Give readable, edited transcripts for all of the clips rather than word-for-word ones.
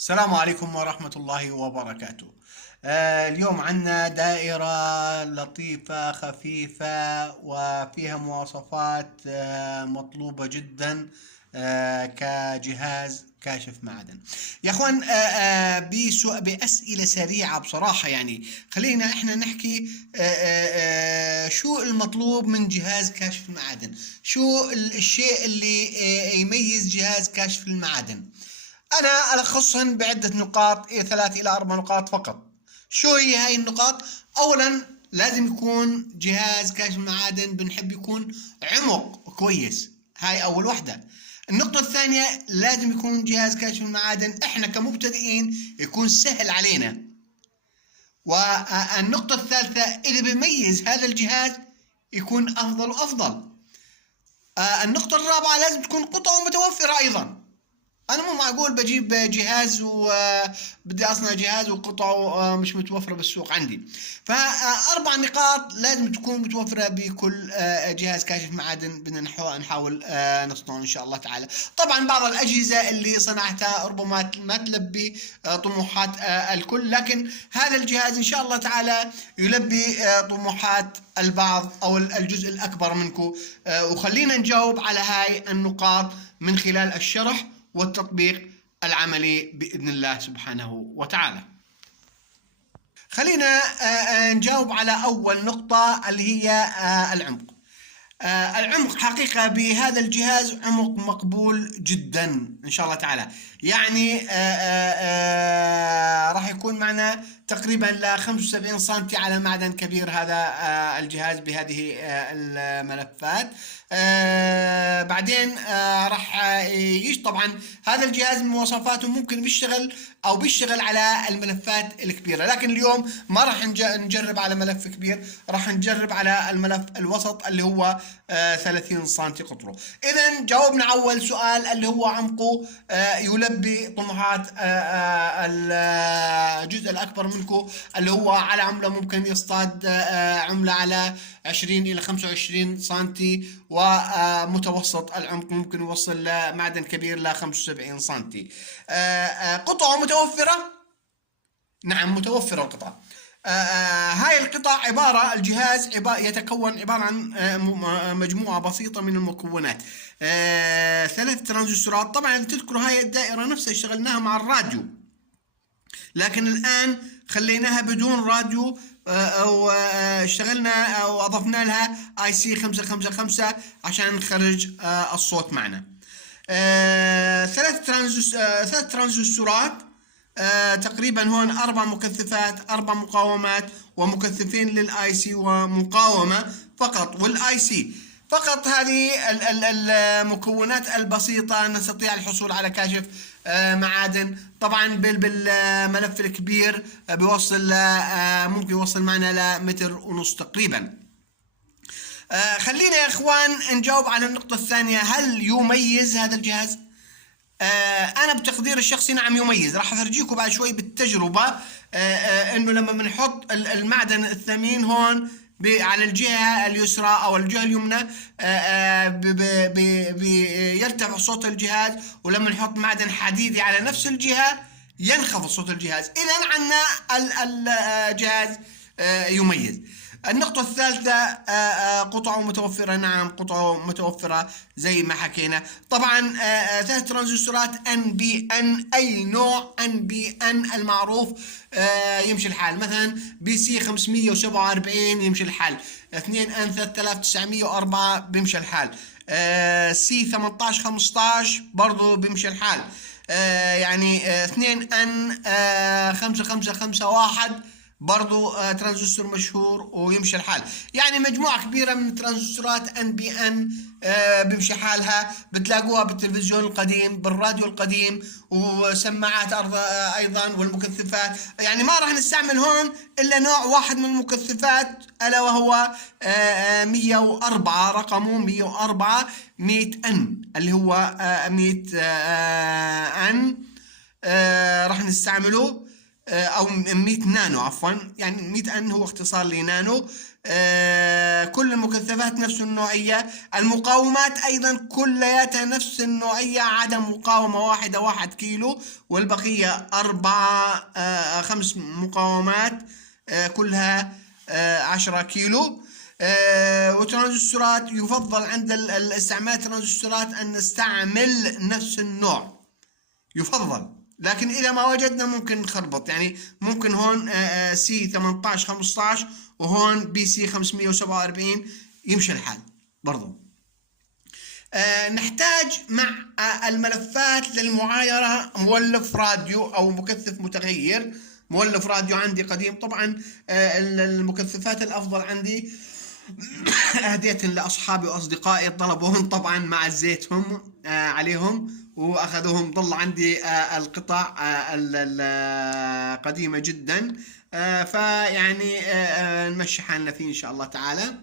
السلام عليكم ورحمة الله وبركاته. اليوم عندنا دائرة لطيفة خفيفة وفيها مواصفات مطلوبة جدا كجهاز كاشف معدن. يا اخوان، بأسئلة سريعة بصراحة، يعني خلينا احنا نحكي شو المطلوب من جهاز كاشف المعادن، شو الشيء اللي يميز جهاز كاشف المعادن. أنا ألخصهن بعدة نقاط، 3 إلى 4 نقاط فقط. شو هي هاي النقاط؟ أولا، لازم يكون جهاز كشف المعادن بنحب يكون عمق كويس، هاي أول وحدة. النقطة الثانية، لازم يكون جهاز كشف المعادن إحنا كمبتدئين يكون سهل علينا. والنقطة الثالثة اللي بيميز هذا الجهاز يكون أفضل وأفضل. النقطة الرابعة، لازم تكون قطعه متوفرة أيضا. انا مو معقول بجيب جهاز وبدي اصنع جهاز وقطعه مش متوفره بالسوق عندي. فاربع نقاط لازم تكون متوفره بكل جهاز كاشف معادن بدنا نحاول نصنعه ان شاء الله تعالى. طبعا بعض الاجهزه اللي صنعتها ربما ما تلبي طموحات الكل، لكن هذا الجهاز ان شاء الله تعالى يلبي طموحات البعض او الجزء الاكبر منكم. وخلينا نجاوب على هاي النقاط من خلال الشرح والتطبيق العملي بإذن الله سبحانه وتعالى. خلينا نجاوب على أول نقطة اللي هي العمق. العمق حقيقة بهذا الجهاز عمق مقبول جدا إن شاء الله تعالى، يعني راح يكون معنا تقريبا ل 75 سنتي على معدن كبير هذا الجهاز بهذه الملفات. بعدين راح يجي طبعا هذا الجهاز من مواصفاته ممكن بيشتغل على الملفات الكبيرة، لكن اليوم ما راح نجرب على ملف كبير، راح نجرب على الملف الوسط اللي هو 30 سنتي قطره. إذا جاوبنا على أول سؤال اللي هو عمقه يلبي طموحات الجزء الأكبر منكم، اللي هو على عملة ممكن يصطاد عملة على 20 إلى 25 سنتي، ومتوسط العمق ممكن يوصل لمعدن كبير ل 75 سنتي. قطعة متوفرة؟ نعم متوفرة القطعة. هاي القطع الجهاز يتكون عبارة عن مجموعة بسيطة من المكونات. 3 ترانزستورات. طبعا إذا تذكروا هاي الدائرة نفسها اشتغلناها مع الراديو، لكن الآن خليناها بدون راديو، أو اشتغلنا أو أضفنا لها IC 555 عشان نخرج الصوت معنا. 3 ترانزستورات. تقريبا هون 4 مكثفات، 4 مقاومات ومكثفين للاي سي ومقاومة فقط، والاي سي فقط. هذه المكونات البسيطة نستطيع الحصول على كاشف معادن. طبعا بالملف الكبير بيوصل ممكن يوصل معنا لمتر ونص تقريبا. خلينا يا اخوان نجاوب على النقطة الثانية، هل يميز هذا الجهاز؟ انا بتقدير الشخصي نعم يميز. راح افرجيكم بعد شوي بالتجربة انه لما بنحط المعدن الثمين هون على الجهة اليسرى او الجهة اليمنى يرتفع صوت الجهاز، ولما نحط معدن حديدي على نفس الجهة ينخفض صوت الجهاز. اذا عندنا الجهاز يميز. النقطة الثالثة، قطعه متوفرة. نعم قطعه متوفرة زي ما حكينا. طبعا 3 ترانزستورات NBN، أي نوع NBN المعروف يمشي الحال. مثلا BC 547 يمشي الحال، 2N 3904 بيمشي الحال، C 1815 برضو بيمشي الحال، يعني 2N 5551 برضو ترانزستور مشهور ويمشي الحال. يعني مجموعة كبيرة من ترانزستورات NBN بيمشي حالها، بتلاقوها بالتلفزيون القديم، بالراديو القديم، وسماعات أيضا، والمكثفات. يعني ما راح نستعمل هون إلا نوع واحد من المكثفات، ألا وهو 104، رقمه 104 100N، اللي هو 100N راح نستعمله. او 100 نانو عفوا، يعني 100 ان هو اختصار لنانو. كل المكثفات نفس النوعية، المقاومات ايضا كلياتها نفس النوعية، عدا مقاومة واحدة 1 كيلو، والبقية 5 مقاومات كلها 10 كيلو. وترانزستورات يفضل عند الاستعمال ترانزستورات ان نستعمل نفس النوع، يفضل. لكن اذا ما وجدنا ممكن نخربط، يعني ممكن هون سي 18 15 وهون بي سي 547 يمشي الحال برضو. نحتاج مع الملفات للمعايرة مولف راديو او مكثف متغير. مولف راديو عندي قديم طبعا. المكثفات الافضل عندي اهديت لاصحابي واصدقائي، طلبوهم طبعا مع زيتهم عليهم واخذوهم. ضل عندي القطع القديمه جدا، فيعني نمشي حالنا فيه ان شاء الله تعالى.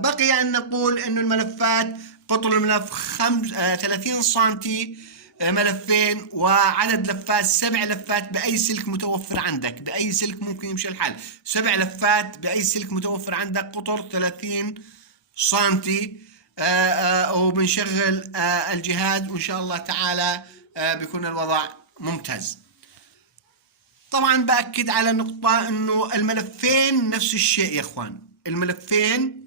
بقي ان نقول انه الملفات، قطر الملف 30 سنتي ملفين، وعدد لفات 7 لفات بأي سلك متوفر عندك، بأي سلك ممكن يمشي الحال. 7 لفات بأي سلك متوفر عندك، قطر 30 سنتي. وبنشغل الجهاز وإن شاء الله تعالى بيكون الوضع ممتاز. طبعا بأكد على نقطة انه الملفين نفس الشيء يا اخوان، الملفين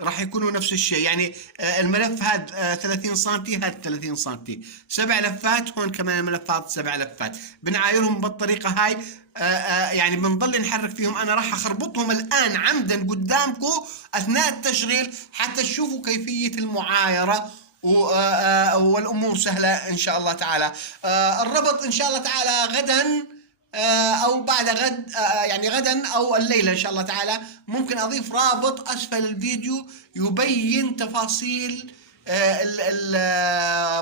راح يكونوا نفس الشيء. يعني الملف هذا 30 سنتي، هذا 30 سنتي، 7 لفات، هون كمان الملفات 7 لفات. بنعايرهم بالطريقة هاي. يعني بنضل نحرك فيهم. انا راح اخربطهم الان عمدا قدامكم اثناء التشغيل حتى تشوفوا كيفية المعايرة، والامور سهلة ان شاء الله تعالى. الربط ان شاء الله تعالى غدا او بعد غد، يعني غدا او الليله ان شاء الله تعالى. ممكن اضيف رابط اسفل الفيديو يبين تفاصيل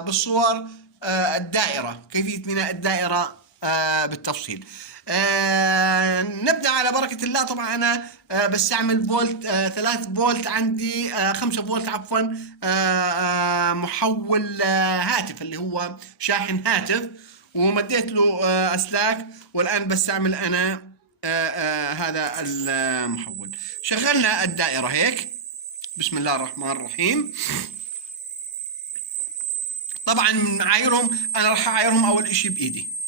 بالصور الدائره، كيفيه بناء الدائره بالتفصيل. نبدا على بركه الله. طبعا انا بستعمل فولت 3 فولت عندي، 5 فولت عفوا، محول هاتف اللي هو شاحن هاتف، ومديت له اسلاك، والان بستعمل انا هذا المحول. شغلنا الدائره هيك، بسم الله الرحمن الرحيم. طبعا عايرهم، انا راح اعايرهم اول اشي بايدي.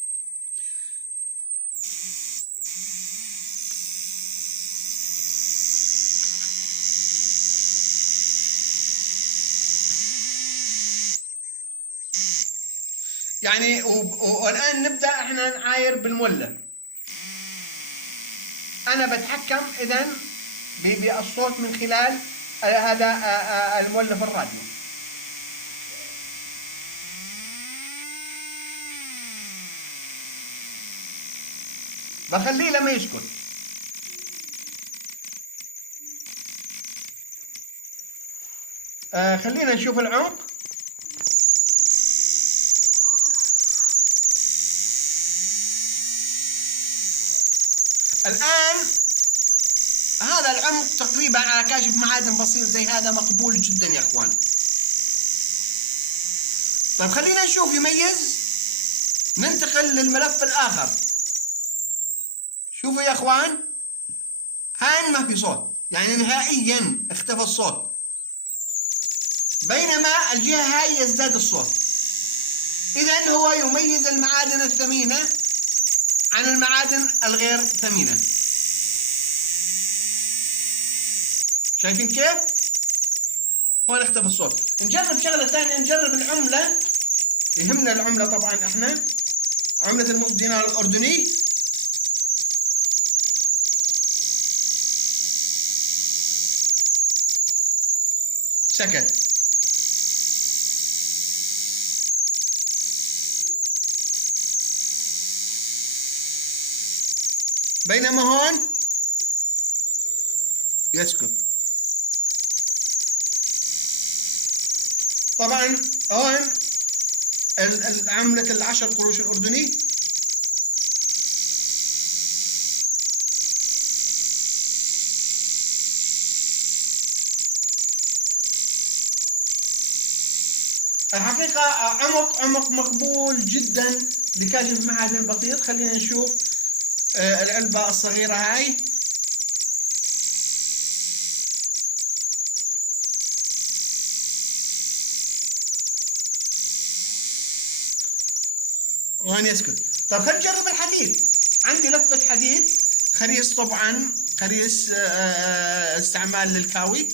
يعني والان نبدا احنا نعاير بالمولف. انا بتحكم اذا بالصوت من خلال هذا المولف الراديو. بخليه لما يسكت. خلينا نشوف العمق. الآن هذا العمق تقريبا على كاشف معادن بسيط زي هذا مقبول جدا يا اخوان. طيب خلينا نشوف يميز. ننتقل للملف الآخر. شوفوا يا اخوان، هان ما في صوت، يعني نهائيا اختفى الصوت، بينما الجهة هاي يزداد الصوت. إذا هو يميز المعادن الثمينة عن المعادن الغير ثمينة. شايفين كيف؟ هون اختفى الصوت. نجرب شغلة ثانية، نجرب العملة. يهمنا العملة طبعا احنا، عملة النص دينار الأردني. سكت. بينما هون يسكت. طبعا هون عملة ال10 قروش الأردني. الحقيقة عمق مقبول جدا لكاشف معادن بسيط. خلينا نشوف العلبة الصغيرة هاي. وهون يسكت. طيب خلينا نجرب الحديد. عندي لفة حديد خريص، طبعا خريص استعمال للكاوي.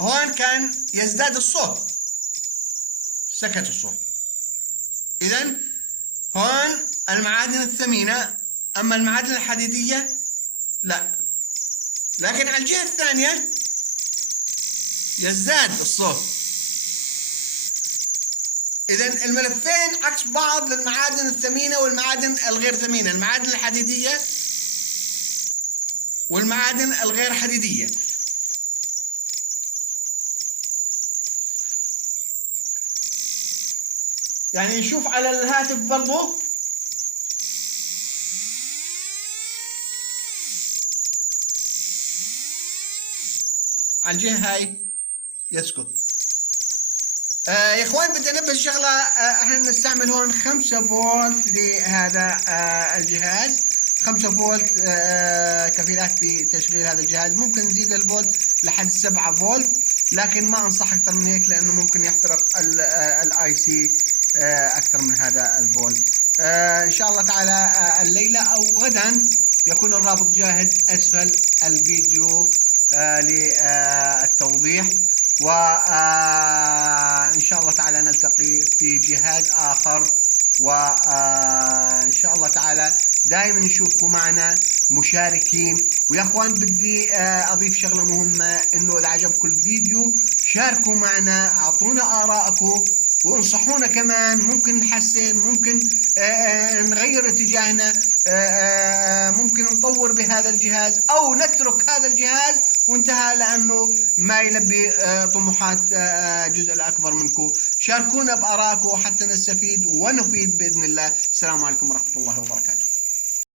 هون كان يزداد الصوت، سكت الصوت. إذا هون المعادن الثمينة، أما المعادن الحديدية لا. لكن على الجهة الثانية يزداد الصوت. إذا الملفين عكس بعض للمعادن الثمينة والمعادن الغير ثمينة، المعادن الحديدية والمعادن الغير حديدية. يعني نشوف على الهاتف برضو على الجهة هاي يسكت. يا اخوان بدي انبه شغله، احنا نستعمل هون 5 فولت لهذا الجهاز. 5 فولت كفيلات بتشغيل هذا الجهاز. ممكن نزيد الفولت لحد 7 فولت، لكن ما انصح اكثر من هيك لانه ممكن يحترق الاي سي اكثر من هذا الفولت. ان شاء الله تعالى الليله او غدا يكون الرابط جاهز اسفل الفيديو للتوضيح. وإن شاء الله تعالى نلتقي في جهاز آخر، وإن شاء الله تعالى دائما نشوفكم معنا مشاركين. ويا أخوان بدي أضيف شغلة مهمة، إنه إذا عجبكم الفيديو شاركوا معنا، أعطونا آراءكم وانصحونا كمان. ممكن نحسن، ممكن نغير اتجاهنا، ممكن نطور بهذا الجهاز أو نترك هذا الجهاز وانتهى لأنه ما يلبي طموحات جزء الأكبر منكم. شاركونا بآرائكم حتى نستفيد ونفيد بإذن الله. السلام عليكم ورحمة الله وبركاته.